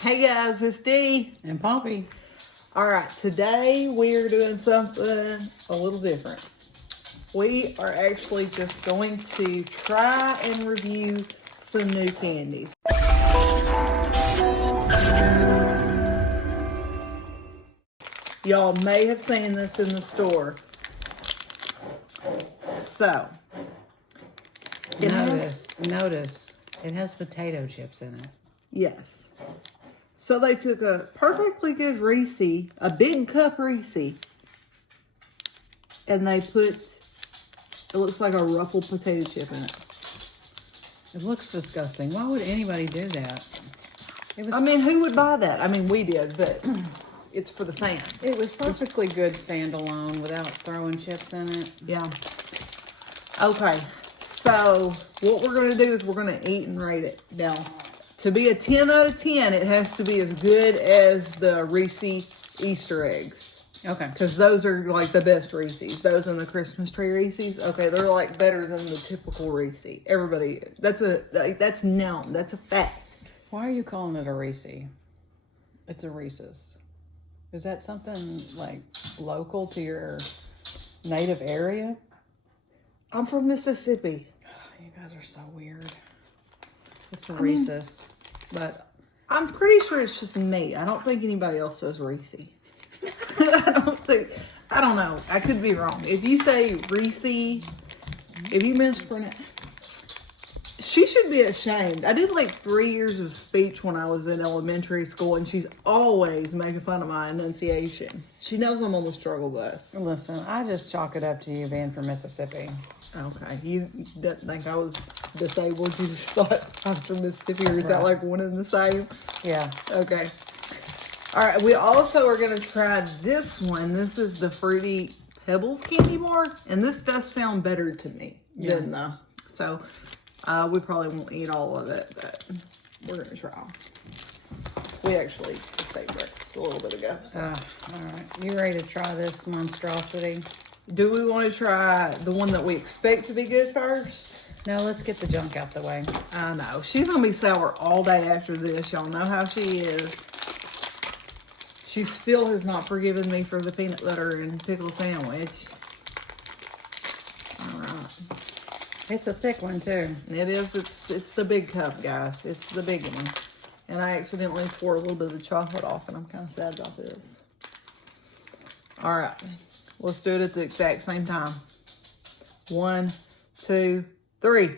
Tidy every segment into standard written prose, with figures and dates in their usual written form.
Hey guys, it's Dee And Poppy. Alright, today we are doing something a little different. We are actually just going to try and review some new candies. Y'all may have seen this in the store. So, Notice, it has potato chips in it. yes. So they took a perfectly good Reese, a big cup Reese, and they put, it looks like a ruffled potato chip in it. It looks disgusting. Why would anybody do that? I mean, who would buy that? I mean, we did, but it's for the fans. It was perfectly good standalone without throwing chips in it. Yeah. Okay, so what we're going to do is we're going to eat and rate it. Now, to be a 10 out of 10, it has to be as good as the Reese Easter eggs. Okay. Because those are like the best Reese's. Those and the Christmas tree Reese's. Okay, they're like better than the typical Reese. Everybody, that's known. That's a fact. Why are you calling it a Reese? It's a Reese's. Is that something like local to your native area? I'm from Mississippi. You guys are so weird. It's a Reese's, but I'm pretty sure it's just me. I don't think anybody else does Reese. I don't know. I could be wrong. If you say Reese, if you mispronounce, she should be ashamed. I did like 3 years of speech when I was in elementary school, and she's always making fun of my enunciation. She knows I'm on the struggle bus. listen, I just chalk it up to you being from Mississippi. Okay. You didn't think I was disabled? You just thought I was from Mississippi, or is that like one and the same? Yeah. Okay. All right. We also are going to try this one. This is the Fruity Pebbles candy bar, and this does sound better to me than the. So we probably won't eat all of it, but we're going to try. We actually just ate breakfast a little bit ago. So. All right. You ready to try this monstrosity? Do we want to try the one that we expect to be good first? No, let's get the junk out the way. I know. She's going to be sour all day after this. Y'all know how she is. She still has not forgiven me for the peanut butter and pickle sandwich. All right. It's a thick one, too. It is. It's the big cup, guys. It's the big one. And I accidentally poured a little bit of the chocolate off, and I'm kind of sad about this. All right. Let's do it at the exact same time. 1, 2, 3.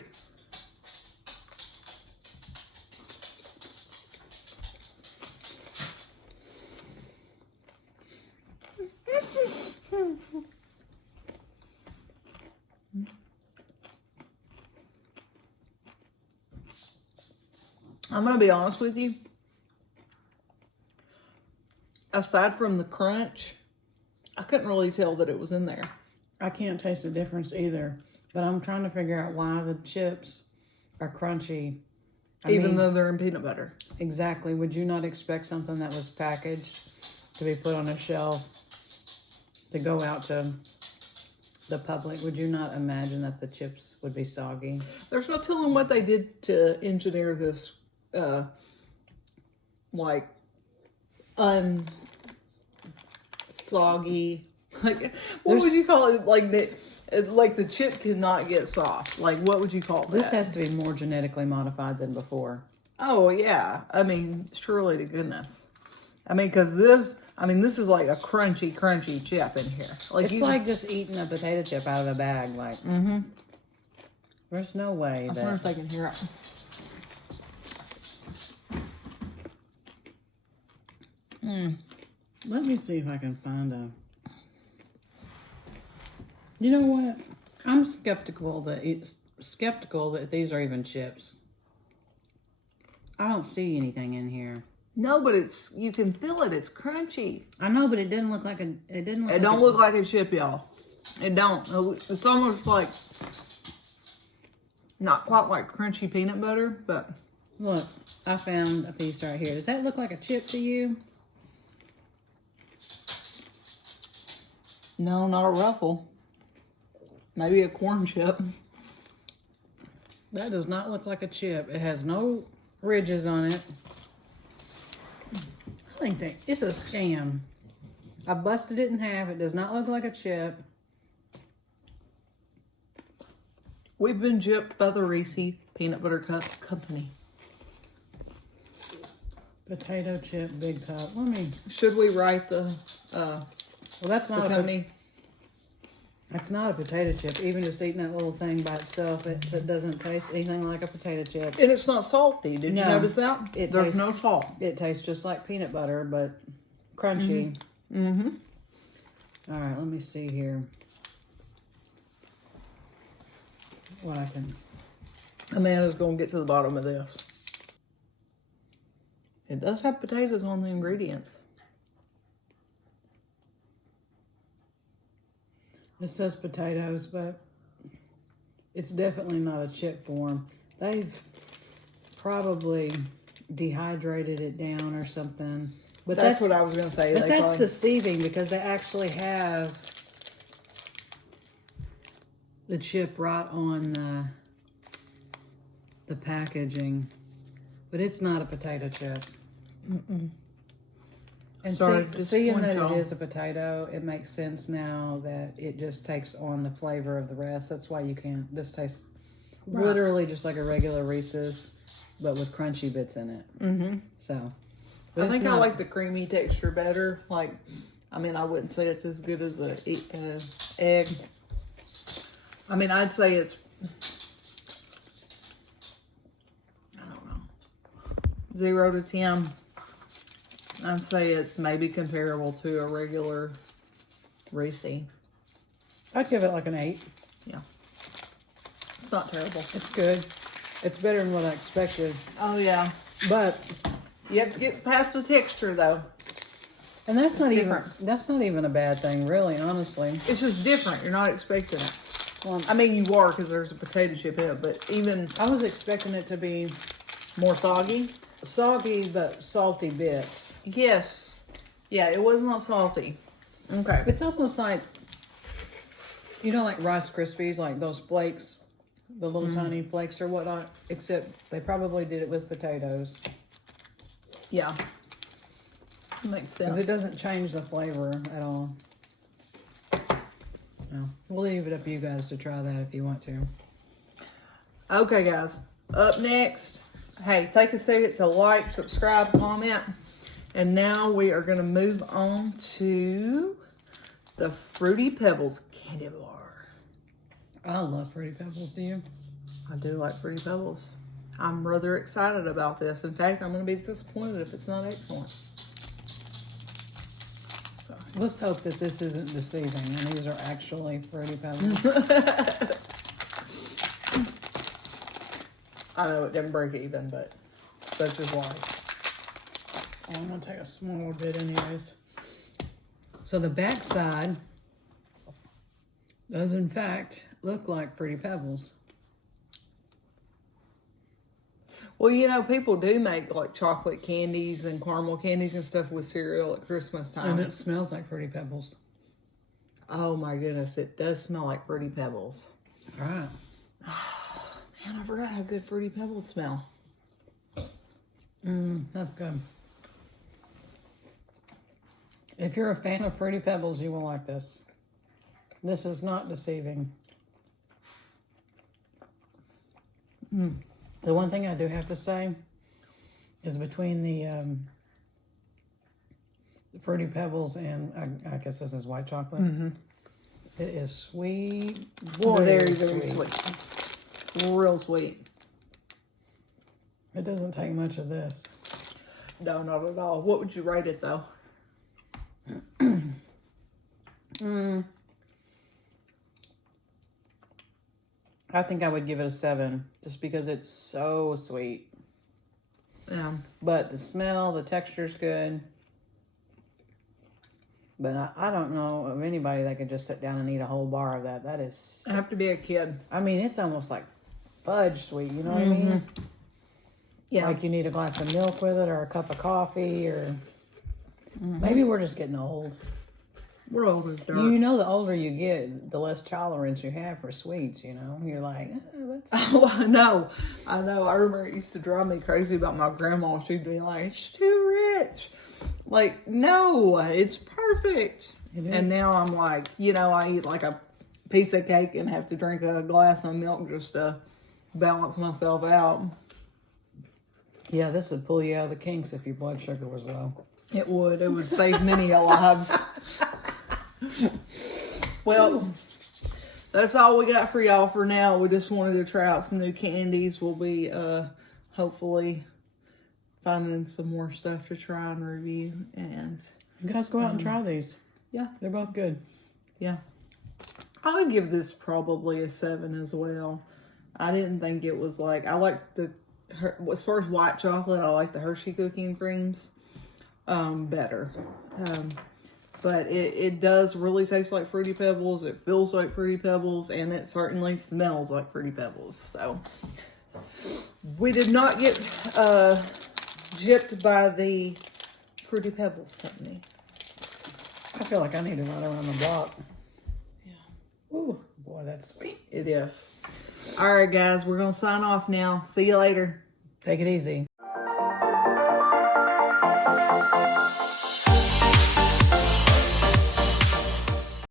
I'm going to be honest with you. Aside from the crunch, I couldn't really tell that it was in there. I can't taste the difference either, but I'm trying to figure out why the chips are crunchy. Even though they're in peanut butter. Exactly. Would you not expect something that was packaged to be put on a shelf to go out to the public? Would you not imagine that the chips would be soggy? There's no telling what they did to engineer this, like, unsoggy. Like, what would you call it? Like the chip cannot get soft. Like, what would you call that? This has to be more genetically modified than before. Oh, yeah. I mean, surely to goodness. I mean, because this is like a crunchy chip in here. Like it's like just eating a potato chip out of a bag. Like, there's no way I wonder if they can hear it. Let me see if I can find a... You know what? I'm skeptical that these are even chips. I don't see anything in here. No, but you can feel it. It's crunchy. I know, but it didn't look like a. It don't look like a chip, y'all. It don't. It's almost like not quite like crunchy peanut butter, but look, I found a piece right here. Does that look like a chip to you? No, not a ruffle. Maybe a corn chip. That does not look like a chip. It has no ridges on it. I think that it's a scam. I busted it in half. It does not look like a chip. We've been gypped by the Reese Peanut Butter Cup Company. Potato chip, big cup. Let me. Should we write the Well, that's not a company? That's not a potato chip. Even just eating that little thing by itself, it doesn't taste anything like a potato chip. And it's not salty. Did you No. notice that? There's no salt. It tastes just like peanut butter, but crunchy. Mm-hmm. All right, let me see here. What I can. Amanda's going to get to the bottom of this. It does have potatoes on the ingredients. It says potatoes, but it's definitely not a chip form. They've probably dehydrated it down or something. But That's what I was going to say. But that's probably... deceiving because they actually have the chip right on the packaging. But it's not a potato chip. Mm-mm. And Sorry, seeing that y'all. it is a potato, it makes sense now that it just takes on the flavor of the rest. That's why you can't. This tastes literally just like a regular Reese's, but with crunchy bits in it. Mm-hmm. So, I think I like the creamy texture better. Like, I mean, I wouldn't say it's as good as a egg. I mean, I'd say it's, I don't know, 0 to 10. I'd say it's maybe comparable to a regular Reese. I'd give it like an 8. Yeah. It's not terrible. It's good. It's better than what I expected. Oh, yeah. But You have to get past the texture, though. and that's not different. even a bad thing, really, honestly. It's just different. You're not expecting it. Well, I mean, you are because there's a potato chip in it, but even I was expecting it to be more soggy. soggy but salty bits. Yes. Yeah, it was not salty. Okay. It's almost like, you know, like Rice Krispies, like those flakes, the little tiny flakes or whatnot, except they probably did it with potatoes. Yeah. Makes Because sense. it doesn't change the flavor at all. No. We'll leave it up to you guys to try that if you want to. Okay, guys. Up next, hey, take a second to like, subscribe, comment. And now we are going to move on to the Fruity Pebbles candy bar. I love Fruity Pebbles, do you? I do like Fruity Pebbles. I'm rather excited about this. In fact, I'm going to be disappointed if it's not excellent. So. Let's hope that this isn't deceiving and these are actually Fruity Pebbles. I know it didn't break even, but such is life. I'm going to take a smaller bit anyways. So the back side does in fact look like Fruity Pebbles. Well, you know, people do make like chocolate candies and caramel candies and stuff with cereal at Christmas time. And it smells like Fruity Pebbles. Oh my goodness, it does smell like Fruity Pebbles. All right. Man, I forgot how good Fruity Pebbles smell. That's good. If you're a fan of Fruity Pebbles, you will like this. This is not deceiving. The one thing I do have to say is between the Fruity Pebbles and I guess this is white chocolate. It is sweet. Boy, Very, very sweet. Real sweet. It doesn't take much of this. No, not at all. What would you rate it though? I think I would give it a 7 just because it's so sweet. Yeah. But the smell, the texture's good. But I don't know of anybody that could just sit down and eat a whole bar of that. That is, I have to be a kid. I mean, it's almost like fudge sweet, you know what I mean? Yeah. Like you need a glass of milk with it or a cup of coffee or maybe we're just getting old. We're old as dirt. You know, the older you get, the less tolerance you have for sweets, you know? You're like, that's... Oh, I know. I remember it used to drive me crazy about my grandma. She'd be like, it's too rich. Like, no, it's perfect. It is. And now I'm like, you know, I eat like a piece of cake and have to drink a glass of milk just to balance myself out. Yeah, this would pull you out of the kinks if your blood sugar was low. It would. It would save many lives. Well, that's all we got for y'all for now. We just wanted to try out some new candies. We'll be hopefully finding some more stuff to try and review. And You guys go out and try these. yeah, They're both good. yeah. I would give this probably a 7 as well. I didn't think it was like, I like as far as white chocolate, I like the Hershey cookie and creams better. But it does really taste like Fruity Pebbles. It feels like Fruity Pebbles, and it certainly smells like Fruity Pebbles. So we did not get gypped by the Fruity Pebbles company. I feel like I need to run around the block. Yeah. Ooh, boy, that's sweet. It is. All right, guys, we're going to sign off now. See you later. Take it easy.